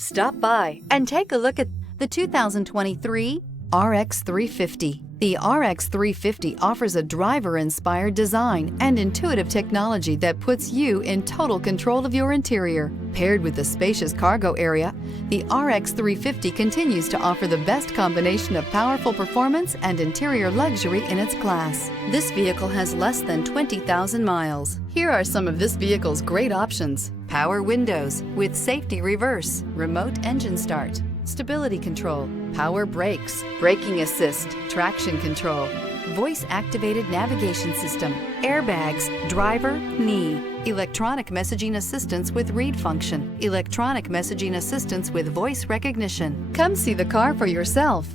Stop by and take a look at the 2023 RX 350. The RX 350 offers a driver-inspired design and intuitive technology that puts you in total control of your interior. Paired with the spacious cargo area, the RX 350 continues to offer the best combination of powerful performance and interior luxury in its class. This vehicle has less than 20,000 miles. Here are some of this vehicle's great options: power windows with safety reverse, remote engine start, stability control, power brakes, braking assist, traction control, voice-activated navigation system, airbags, driver, knee, electronic messaging assistance with read function, electronic messaging assistance with voice recognition. Come see the car for yourself.